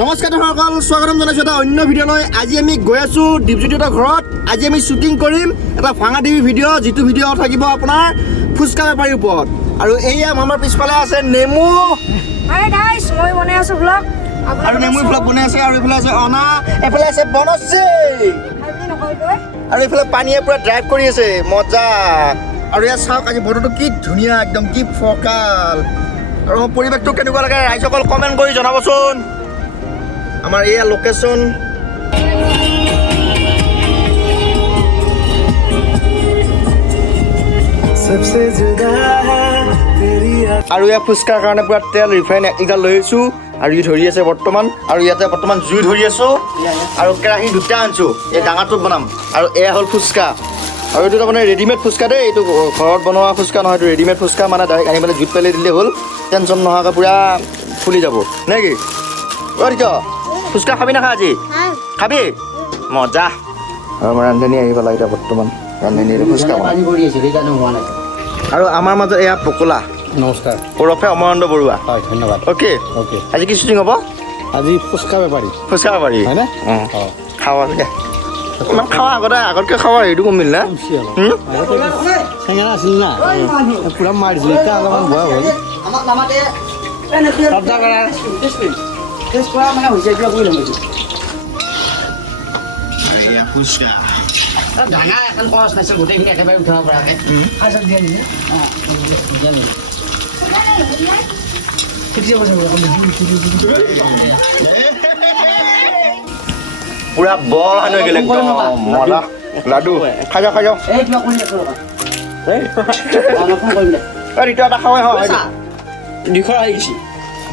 নমস্কাৰ দৰ্শকসকল, স্বাগতম জনাইছোঁ এটা অন্য ভিডিঅ'লৈ। আজি আমি গৈ আছোঁ দীপজ্যোতিহঁতৰ ঘৰত। আজি আমি শ্বুটিং কৰিম এটা ভাঙা টিভি ভিডিঅ', যিটো ভিডিঅ' থাকিব আপোনাৰ ফুচকা বেপাৰীৰ ওপৰত। আৰু এয়া আমাৰ পিছফালে আছে নেমু। হাই গাইস, মই বনাই আছোঁ ব্লগ। আৰু নেমু ব্লগ বনাই আছে। আৰু এইফালে আছে অনা, এইফালে আছে বনশ্ৰী, আৰু এইফালে পানীয়ে পুৰা ড্ৰাইভ কৰি আছে, মজা। আৰু ইয়াত চাওক আজি বতৰটো কি ধুনীয়া, একদম কি ফৰকাল। আৰু পৰিৱেশটো কেনেকুৱা লাগে ৰাইজসকল কমেণ্ট কৰি জনাবচোন। আমাৰ এয়া লোকেশ্যন। আৰু ইয়াৰ ফুচকাৰ কাৰণে পুৰা তেল ৰিফাইন এটা লৈ আহিছোঁ আৰু ই ধৰি আছে বৰ্তমান। আৰু ইয়াতে বৰ্তমান জুই ধৰি আছোঁ আৰু কেৰাহী দুটা আনিছোঁ, এই ডাঙৰটোত বনাম। আৰু এয়া হ'ল ফুচকা। আৰু এইটো তাৰমানে ৰেডিমেড ফুচকা দেই, এইটো ঘৰত বনোৱা ফুচকা নহয়, এইটো ৰেডিমেড ফুচকা। মানে ডাইৰেক্ট আনি পেলাই জুইত পেলাই দিলে হ'ল, টেনশ্যন নোহোৱাকৈ পুৰা ফুলি যাব নে কি? ফুচকা খাবি নাখা আজি? খাবি? মজা। আৰু আমাৰ ৰান্ধনী আহি পেলাই এতিয়া বৰ্তমান ৰান্ধনীৰে ফুচকা আৰু আমাৰ মাজত এয়া পকোলা। নমস্কাৰ। ওৰফে অমৰেন্দ্ৰ বৰুৱা। হয়, ধন্যবাদ। Okay okay. আজি কি শ্বুটিং হ'ব? আজি ফুচকা বেপাৰী। ফুচকা বেপাৰী হয়নে? খাৱা দে ইমান খাৱা আগতকৈ খাৱা হেৰিটো কমিল না? চেঙেৰা আছিল না, পুৰা মাৰিছো, এতিয়া অলপমান ভয় হ'ল। ডাঙা এখন কচ নাছিল, গোটেইখিনি একেবাৰে উঠাব পৰাকৈ পুৰা বল হান হৈ গ'ল একদম মজা। লাডু খাই যাওঁ, খাই যাওঁ। ৰিতু এটা খাওঁৱে হয়,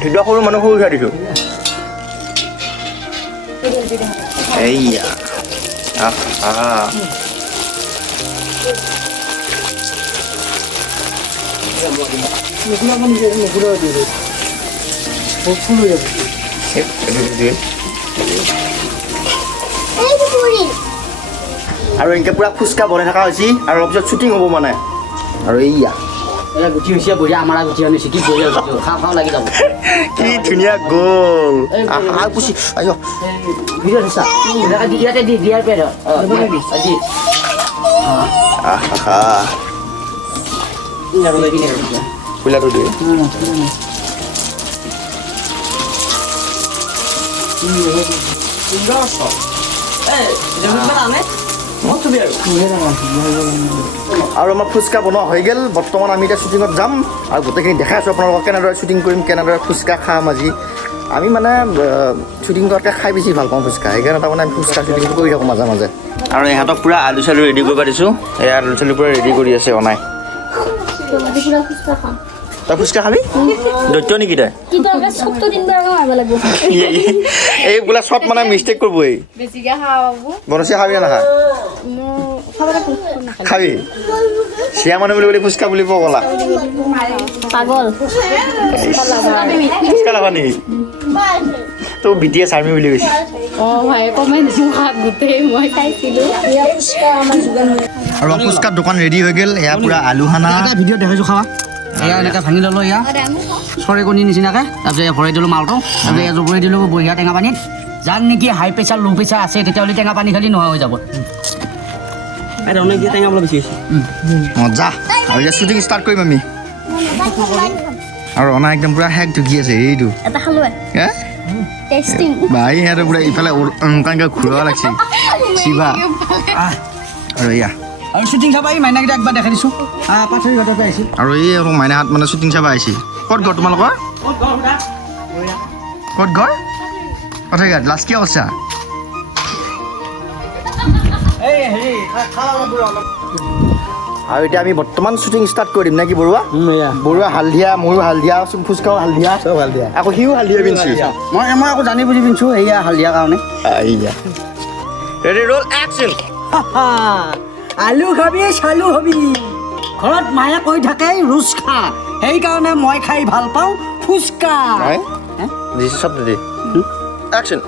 ভিডিঅ' সৰু মানুহ সৰু খাই দিছোঁ। এইয়া আৰু এনেকৈ পুৰা ফুচকা বনাই থকা হৈছে আৰু অলপ পিছত শ্বুটিং হ'ব মানে। আৰু এইয়া গুঠি হৈছে বঢ়িয়া, আমাৰ গুঠি আনিছে, কি বঢ়িয়া খাওঁ খাওঁ লাগি যাব। কি ধুনীয়া গ'ল। পুচি আহ ভিডিঅ' দিছা ইয়াতে দি দিয়াৰ পেট ফুলাটো দিয়ে আৰু আমাৰ ফুচকা বনোৱা হৈ গ'ল। বৰ্তমান আমি এতিয়া শ্বুটিঙত যাম আৰু গোটেইখিনি দেখাই আছোঁ আপোনালোকক, কেনেদৰে শ্বুটিং কৰিম, কেনেদৰে ফুচকা খাম। আজি আমি মানে শ্বুটিং কৰাতকৈ খাই বেছি ভাল পাওঁ ফুচকা, সেইকাৰণে তাৰমানে আমি ফুচকা শ্বুটিং কৰি থাকোঁ মাজে মাজে। আৰু ইহঁতক পূৰা আলু চালু ৰেডি কৰিব দিছোঁ। এই আলু চালু পূৰা ৰেডি কৰি আছে অনাই। তই ফুচকা খাবি? দৈত্য নেকি তই? এই বোলে চব মানে মিষ্টেক কৰিব। এই বনচি খাবি নে নাখা? খাবি? চিয়া মানুহ বুলি বুলি ফুচকা বুলিব ক'লা? ফুচকা লাভা নেকি? তোৰ বিটিয়ে চাৰ্মি বুলি কৈছে। আৰু ফুচকাৰ দোকান ৰেডি হৈ গ'ল। এয়া পূৰা আলু খানা ভিডিঅ' দেখাইছোঁ খাৱা। এয়া এনেকৈ ভাঙি ল'লোঁ, এয়া চৰাই কণী নিচিনাকৈ। তাৰপিছত এয়া ভৰাই দিলোঁ মালটো, তাৰপিছত এয়া জবৰি দিলোঁ বঢ়িয়া টেঙা পানীত। যাৰ নেকি হাই প্ৰেছাৰ ল' প্ৰেছাৰ আছে তেতিয়াহ'লে টেঙা পানী খালি নোহোৱা হৈ যাব। টেঙা বোলে বেছি মজা। আৰু এতিয়া শ্বুটিং ষ্টাৰ্ট কৰিম আমি। আৰু অনা একদম পূৰা হেক ঢুকি আছে। এইটো ভাই সিহঁতে পূৰা ইফালে এনেকৈ ঘূৰাব লাগিছে চিভা। আৰু এয়া আৰু শ্বুটিং চাবা এই মাইনাকেইটা একবাৰ দেখাই দিছোঁ। পাথৰি ঘাটৰ পৰা আহিছিল। আৰু এই আৰু মাইনাহাত মানে শ্বুটিং চাব আহিছে। ক'ত ঘৰ তোমালোকৰ? ক'ত ঘৰ? পাথৰিঘাট। লাষ্ট কিয় কৈছা? আৰু এতিয়া আমি বৰ্তমান শ্বুটিং ষ্টাৰ্ট কৰি দিম নে কি বৰুৱা? বৰুৱা হালধীয়া, ময়ো হালধীয়া, ফুচকাও হালধীয়া, চব হালধীয়া। আকৌ সিও হালধীয়া পিন্ধিছে। মই আকৌ জানি বুজি পিন্ধিছোঁ সেয়া হালধীয়া কাৰণে। ৰেডি ৰ'ল একশ্যন। আলু খাবি চালু হবি। ঘৰত মায়ে কৈ থাকে ৰুচ খা, সেইকাৰণে মই খাই ভাল পাওঁ ফুচকা। চব ৰেডি একশ্যন।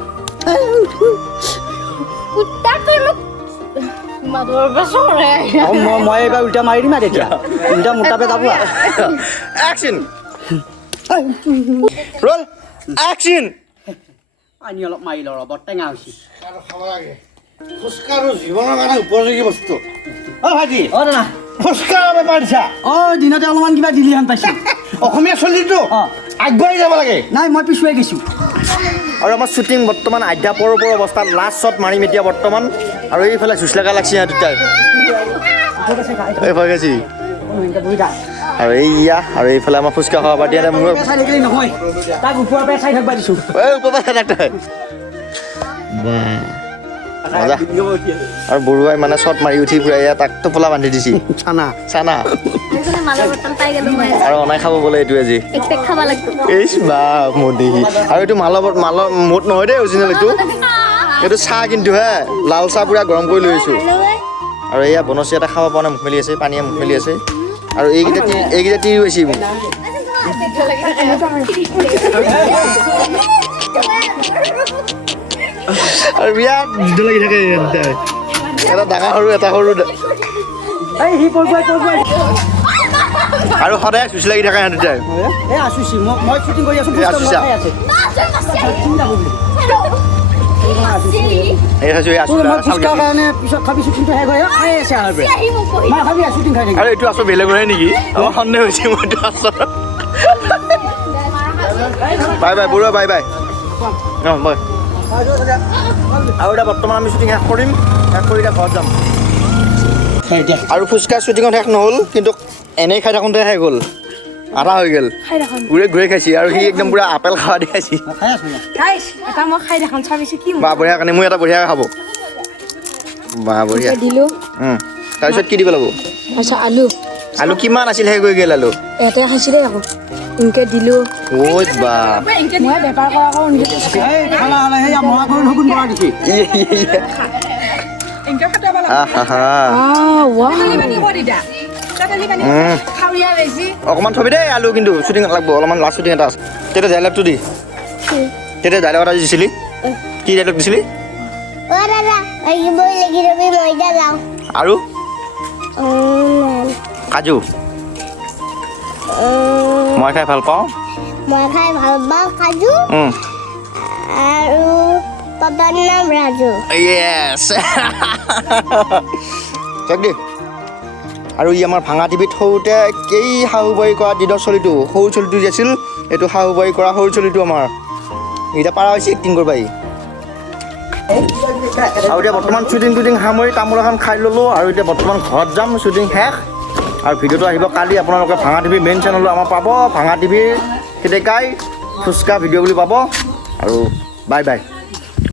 মই এইবাৰ উল্টা মাৰি দিম আৰু তেতিয়া উল্টা মোটাপে যাব। একশ্যন। ৰ'ল একশ্যন। পানী অলপ মাৰি লওঁ ৰ'ব টেঙা হৈছে খাব লাগে ফুচকা আৰু জীৱনৰ কাৰণে উপযোগী বস্তু অ' ভাইটি অ' দাদা ফুচকা বেপাৰ দিছা অ' দিনতে অলপমান কিবা দিলি হেন পাইছোঁ অসমীয়া চলিটো অঁ আগবাঢ়ি যাব লাগে নাই মই পিছুৱাই গৈছোঁ আৰু আমাৰ শ্বুটিং বৰ্তমান আধ্যা পৰ অৱস্থাত লাষ্ট শ্বট মাৰিম এতিয়া বৰ্তমান আৰু এইফালে চুচলেকা লাগছি ইহঁত দুটাই এই ভয় গৈছি আৰু এইয়া আৰু এইফালে আমাৰ ফুচকা খাব পাৰি দিয়া মোৰ চাই থাকিলে নহয় তাক ওপৰৰ পৰা চাই থাকিব দিছোঁ এই ওপৰ পৰা ডাক্তৰ মজা আৰু বৰুৱাই মানে শ্বট মাৰি উঠি পুৰা এয়া তাক টোপোলা বান্ধি দিছি চানা চানা মালৰ বটল পাই গ'লো মই আৰু অনাই খাব বোলে এইটো আজি এক পেক খাব লাগিব ইছ বা মোৰ দেখি আৰু এইটো মালৰ মুঠ নহয় দেই অৰিজিনেল এইটো চাহ কিন্তু হে লাল চাহ পুৰা গৰম কৰি লৈ আহিছোঁ আৰু এয়া বনচি এটা খাব পৰা নাই মুখ মেলি আছে পানীয়ে মুখ মেলি আছে আৰু এইকেইটা তিৰি হৈছে মোক আৰু বিৰাট যুদ্ধ লাগি থাকে এটা ডাঙৰ সৰু এটা সৰু এই সি পৰগৈ আৰু সদায় চুচ লাগি থাকে সিহঁত দুটাই এই আছোঁ মই শ্বুটিং কৰি আছোঁ এই আছোঁ চা। এই খাইছোঁ এই আছোঁ মই ফুচকাৰ কাৰণে পিছত খাবি শ্বুটিংটো শেষ হয় খাই আছে আৰু মই ভাবি আছোঁ শ্বুটিং খাই থাকিম আৰু এইটো আছোঁ বেলেগৰহে নেকি আমাৰ সন্দেহ হৈছে মই এইটো আছোঁ bye bye Barua bye bye অঁ বাই আৰু এতিয়া বৰ্তমান আমি শ্বুটিং শেষ কৰিম শেষ কৰি এতিয়া ঘৰত যাম আৰু ফুচকাৰ শ্বুটিঙত শেষ নহ'ল কিন্তু এনেই খাই থাকোঁতে শেষ হ'ল আধা হৈ গ'ল ঘূৰে খাইছে আৰু সি একদম পুৰা আপেল খাৱা দেখাইছে খাই আছোঁ গাইছ এটা মই খাই দেখাম চাবিছে কি বা বঢ়িয়া কাৰণে মই এটা বঢ়িয়াকৈ খাব বা বঢ়িয়া দিলোঁ তাৰপিছত কি দিব লাগিব তাৰপিছত আলু আলু কিমান আছিল শেষ হৈ গ'ল আলু ইয়াতে খাইছোঁ দেই আকৌ এনেকৈ দিলোঁ ঐ বা মই বেপাৰ কৰা আকৌ এনেকৈ এই খালা হ'লে সেয়া মৰা কৰি নকুন মৰা দেখি অকণমান থবি দেই আলু কিন্তু শ্বুটিং লাগিব অলপমান লাষ্ট শ্বুটিং এটা আছে তেতিয়া ডাইলগটো দি তেতিয়া ডাইলগ এটা দিছিলি কি ডাইলগ দিছিলি আৰু কাজু মই খাই ভাল পাওঁ কাজু আৰু পাপাৰ নাম ৰাজু য়েছ চাওক দেই আৰু ই আমাৰ ভাঙা টিভিত সৰুতে শাহু বোৱাৰী কৰা দিনৰ চলিটো সৰু চলিটো যি আছিল এইটো শাহু বোৱাৰী কৰা সৰু চলিটো আমাৰ এতিয়া পাৰা হৈছে এক্টিং কৰিব আৰু এতিয়া বৰ্তমান শ্বুটিং সামৰি তামোল এখন খাই ল'লোঁ আৰু এতিয়া বৰ্তমান ঘৰত যাম শ্বুটিং শেষ আৰু ভিডিঅ'টো আহিব কালি আপোনালোকে ভাঙা টিভিৰ মেইন চেনেলত আমাৰ পাব ভাঙা টিভিৰ কেতেকাই ফুচকা ভিডিঅ' বুলি পাব আৰু বাই বাই